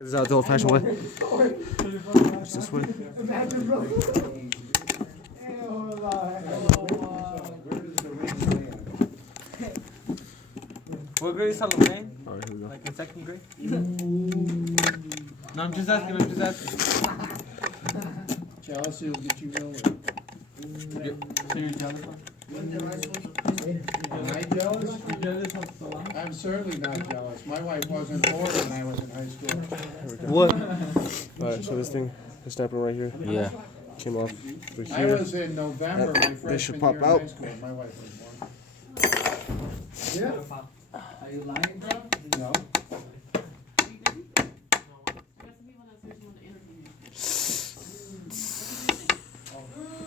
This is the old-fashioned way. It's this way. What grade is Salome? Alright, here we go. Like in second grade? No, I'm just asking. Jealousy will get you nowhere. So you're jealous of? Am I jealous? You're jealous of Salome? I'm certainly not jealous. My wife wasn't born when I was in high school. What? Alright, so this thing is snapping right here. Yeah. Came off through I here. was in November, my They should freshman pop year in out. high school. My wife was born. Yeah. Are you lying, bro? No.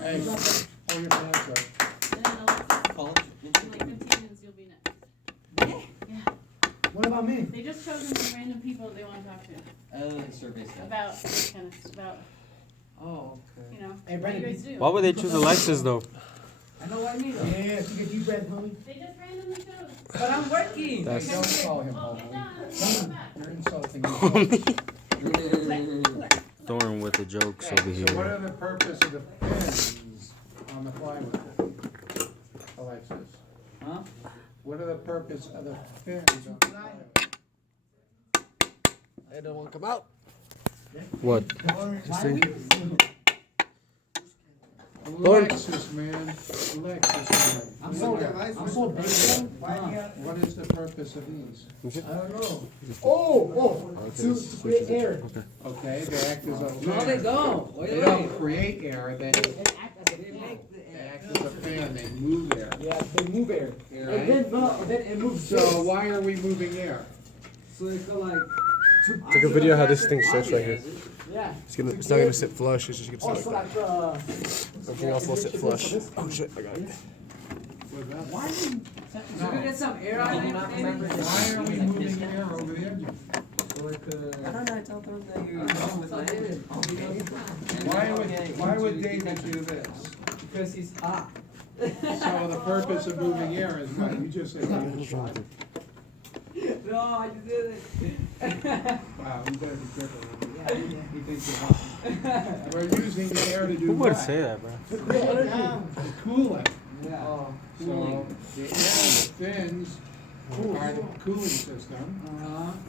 Hey, hold your pants up. What about me? They just chosen some random people they want to talk to Survey stuff. about this kind of stuff, about, Oh, okay. you know, Hey, what you Brandon, guys do. Why would they choose Alexis though? I know what I mean. Yeah, take a deep breath, homie. They just randomly chose. But I'm working. That's Don't call him Oh, homo. get down. You're insulting me. Thorn with the jokes over So what here. are the purpose of the fins on the plywood? Alexis, Huh? what are the purpose of the fins on the plywood? They don't want to come out. What? This thing. Alexis, man. Alexis, man. I'm so big. What is the purpose of these? I don't know. Oh, to create air. Okay, they act as a No, they fan. don't. Wait, They wait. don't create air, they And act as an air. act as a fan, they move air. Yeah, they move air. Right? And then, no, and then it moves. So why are we moving air? So it could like. Take a video how this thing sits right here. Yeah. It's not gonna sit flush. It's just gonna Oh, sit so like that. like, Everything else will sit flush. Oh shit! I got it. Why So we get some air on it. are we moving air over the edges? I don't know. I told them that you're Why would David do this? because he's hot. So the purpose of moving air is what? You just said. No, I just did it. Wow, you better be careful. He thinks you're hot. We're using the air to do Who would what? say that, bro? To cool it. Yeah. So the air, the fins are the cooling system.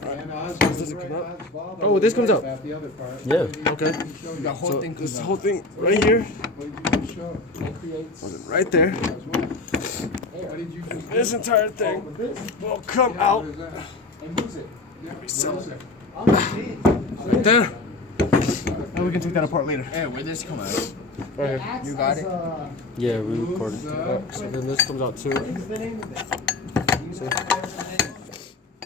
And doesn't come out? Oh, this comes out. The other part. Yeah. Okay. The So this whole thing right here, What did you show? right there. What did you just do? This entire thing will come out What is that? and moves it. Yeah, what is it? right there. And we can take that apart later. Hey, where'd this come out? Right here. Acts You got as it? a- Yeah, we recorded. So then this comes out too. What's the name of it? See?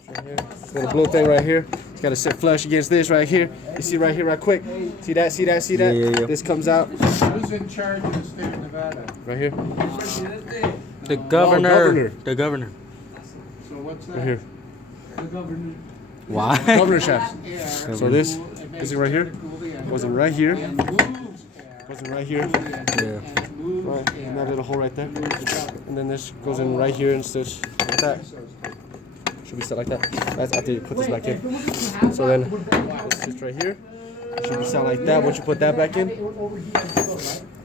Right here. Got a blue thing right here. It's got to sit flush against this right here. You see right here, right quick. See that? See that? See that? Yeah. This comes out Who's in charge of the state of Nevada? right here. The governor. governor. The governor. So what's that? Right here. The governor. Why? Governor shaft. Air. So this It makes is it right here. air to cool the air. Goes in right here. And moves air. Goes in right here. And it moves Right. air. And that little hole right there. Moves it up. And then this goes in right here and sits like that. Should be set like that. That's after you put this back in. So then this sits right here. Should be set like that. Once you put that back in,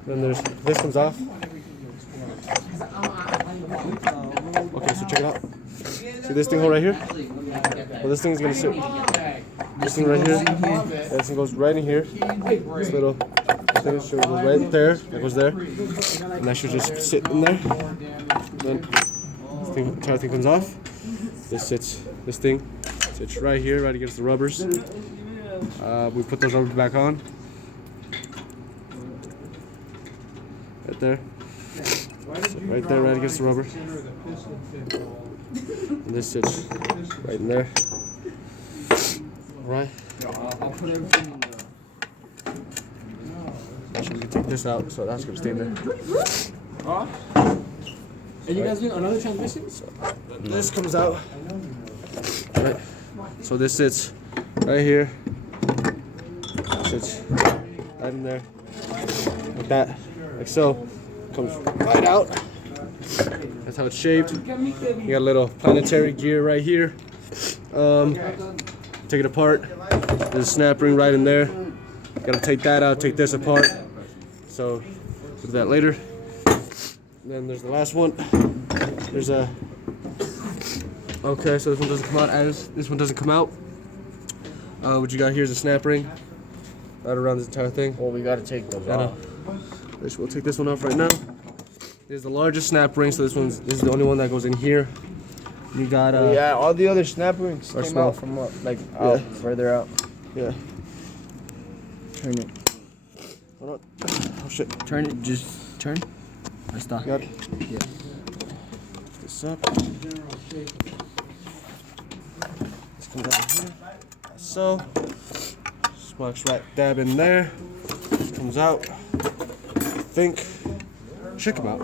then there's this comes off. Okay, so check it out. See this thing hole right here? Well, this thing's gonna sit. This thing right here. This thing goes right in here. This little thing should go right there. That goes there. And that should just sit in there. Then this thing, entire thing comes off. This thing sits right here, right against the rubbers. We put those rubbers back on. Right there. So right there, right against the rubber. And this sits right in there. Alright. I'll put everything in the. Actually, we can take this out, so that's gonna stay in there. And you guys doing another transmission? This comes out. Right. So this sits right here. Sits right in there. Like that. Like so. Comes right out. That's how it's shaped. You got a little planetary gear right here. take it apart. There's a snap ring right in there. Gotta take that out, take this apart. So, we'll do that later. Then there's the last one. There's a. Okay, so this one doesn't come out as this one doesn't come out. What you got here is a snap ring. Right around this entire thing. Well, we gotta take those off. We'll take this one off right now. This is the largest snap ring, so this is the only one that goes in here. You got Yeah, all the other snap rings Or came small. out from out, further out. Yeah. Turn it. Hold on. Oh shit. Turn it. Just turn. I stop. Got it. Yeah. This up. This comes out here. Like so. Sparks right dab in there. This comes out. I think should come out.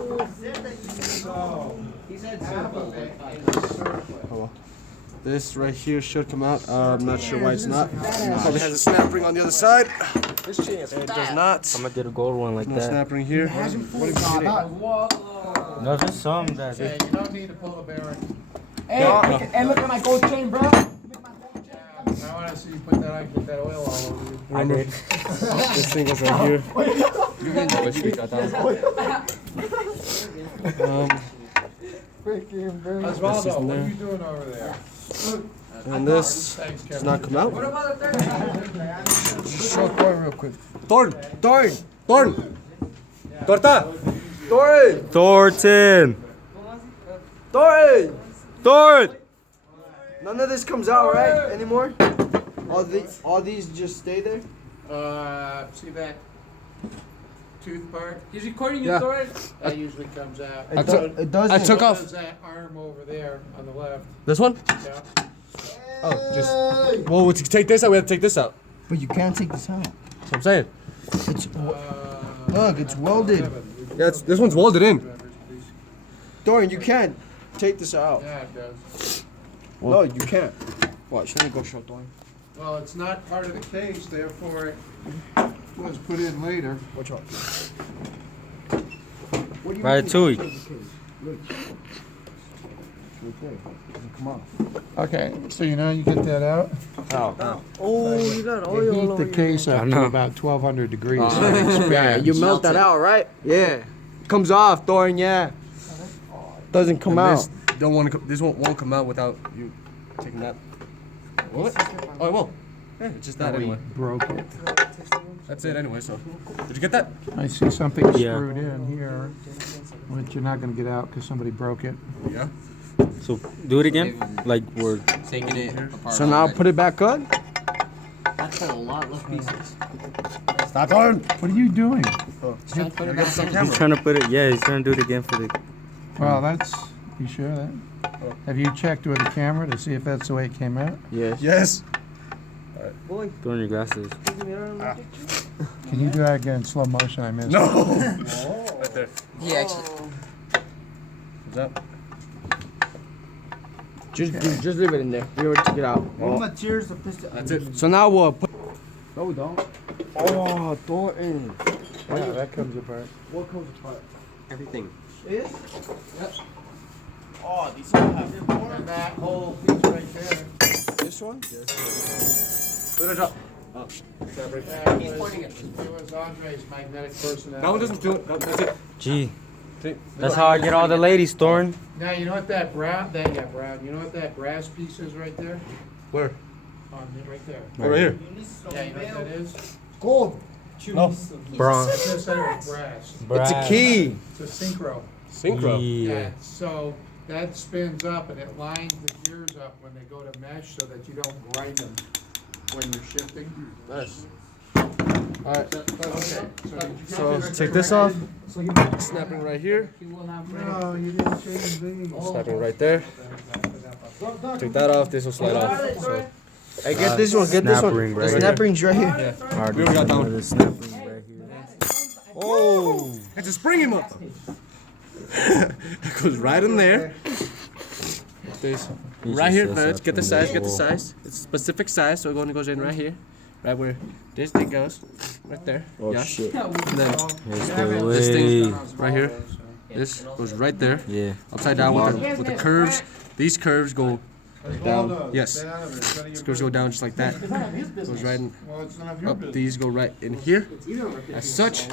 Oh well. This right here should come out. I'm not sure why it's not. Probably has a snap ring on the other side. It does not. I'm gonna get a gold one like No that. snap ring here. No, just some that. Yeah, you don't need to pull a bearing. Hey, look at my gold chain, bro. I wanna see you put that oil all over you. I did. This thing goes right here. Osvaldo, what are you doing over there? And this Thanks, does Kevin. not come out. Show Thorn real quick. Thorn! Thorn! Thorn! Torta! Thorn! Thornton! Thorn! Thorn! None of this comes out, right? Anymore? All these just stay there? See that tooth part? He's recording you, Yeah. Thor. That usually comes out. It doesn't. I took So off does that arm over there on the left. this one. Yeah. Oh, just. Well, to take this out, we have to take this out. But you can't take this out. That's what I'm saying. It's look, it's welded. Yeah, this one's welded in. Thorn, you can't take this out. Yeah, it does. No, you can't. Watch, let me go show Thorn. Well, it's not part of the case, therefore it was put in later. Watch out. What do you Right mean? to it. Look. Right there. Doesn't come off. Okay, so you know you get that out. Oh, you got You oil heat over the case I up to know. about 1200 degrees. Yeah, you melt that out, right? Yeah. Comes off, Thorn, yeah. Doesn't come And out. This won't come out without you taking that. What? Oh, it won't. Yeah, it's just that anyway. Broke it. That's it anyway. So, did you get that? I see something Yeah. screwed in here, which you're not gonna get out because somebody broke it. Yeah. So do it again. Like we're. Taking it apart. So now put it back on? That's a lot less pieces. Stop on. What are you doing? He's trying to put it. Yeah, he's trying to do it again for the. Well, that's, you sure that? Have you checked with the camera to see if that's the way it came out? Yes. Yes. Throw in your glasses. Can you do that again in slow motion? I missed. No. it. Right there. He actually. What's up? Just leave it in there. We already took it out. That's it. So now we'll put. No, we don't. Oh, Thornton. Yeah, that comes apart. What comes apart? Everything. This? Oh, these all have. And that whole piece right there. This one? Let it drop. He's pointing it. It was Andre's magnetic personality. That one doesn't do it. That's it. Gee, See? that's how I get all the ladies, Thorn. Now, you know what that brown, you know what that brass piece is right there? Where? Right there. Oh, right here. Yeah, you know what that is? Gold. No. Bronze. It just said it was brass. It's a key. It's a synchro. Synchro. Yeah. So that spins up and it lines the gears up when they go to mesh so that you don't grind them when you're shifting. Nice. Alright. Okay. So let's take this off. Snapping right here. No, you didn't change these. Snapping right there. Take that off. This will slide off. So Hey, get this one. Get this snap one. ring The right snap here. ring's right here. Alright, We already got that one. the snap ring right here. Oh. it's a spring him up. It goes right in there. There's right here. Let's get the size. Get the size. It's a specific size, so it only goes in right here, right where this thing goes, right there. Oh Yeah. shit. And then Here's this the thing way. right here. This goes right there, Yeah. upside down with the curves. These curves go Down. Yes. Screws go down just like that. Goes right in. Well, it's none of your Up. business. These go right in here, as such.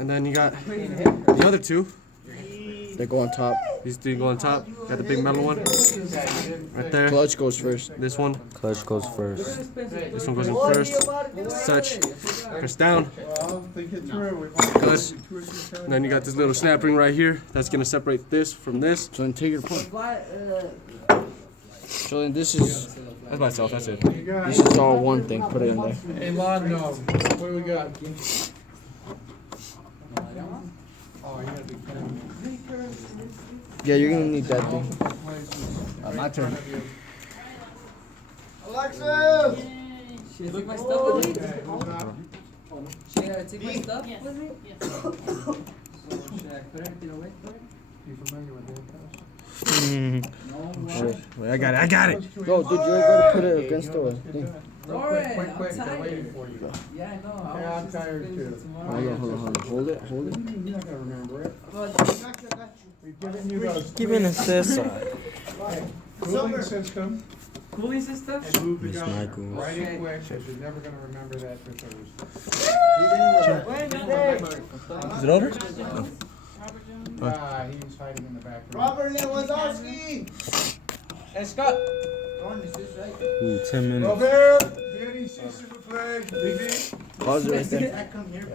And then you got the other two. They go on top. These three go on top. Got the big metal one right there. Clutch goes first. This one. Clutch goes first. This one goes in first. Such. Press down. Well, think it through. We've only Good. done it 2 or 3 times. And then you got this little snap ring right here. That's gonna separate this from this. So then take it apart. So then this is That's by itself. That's it. You got this is all one thing. Put it in there. a lawn gnome. What do we got? Oh, you gotta be kidding me. Yeah, you're gonna need that thing. My turn. Alexis! Yay. Look my stuff with me? Okay, who's up? Should I take my stuff Yes. with me? Yes. So should I put everything away for it? You familiar with handcuffs? I got it. I got it. Go, dude. You ain't gotta put it against the thing. Real Alright, quick, I'm quick, they're tired. waiting for you. Yeah, I know. Yeah, I'm was just tired finishing too. tomorrow. Hold on, hold on, hold on. Hold it, hold it. You're not gonna remember it. But We've given you those Given a Cesar. cooling system cooling system? and move the Miss gun Michaels. right in quick, because you're never gonna remember that for Thursday. Is it over? Robert Jones. He was hiding in the back room. Robert Lewandowski! Hey, Scott. Ron, is this right? Ooh, 10 minutes. Robert! Vieni, s'il vous plaît. Vivi. Pause it right there. I come here, please.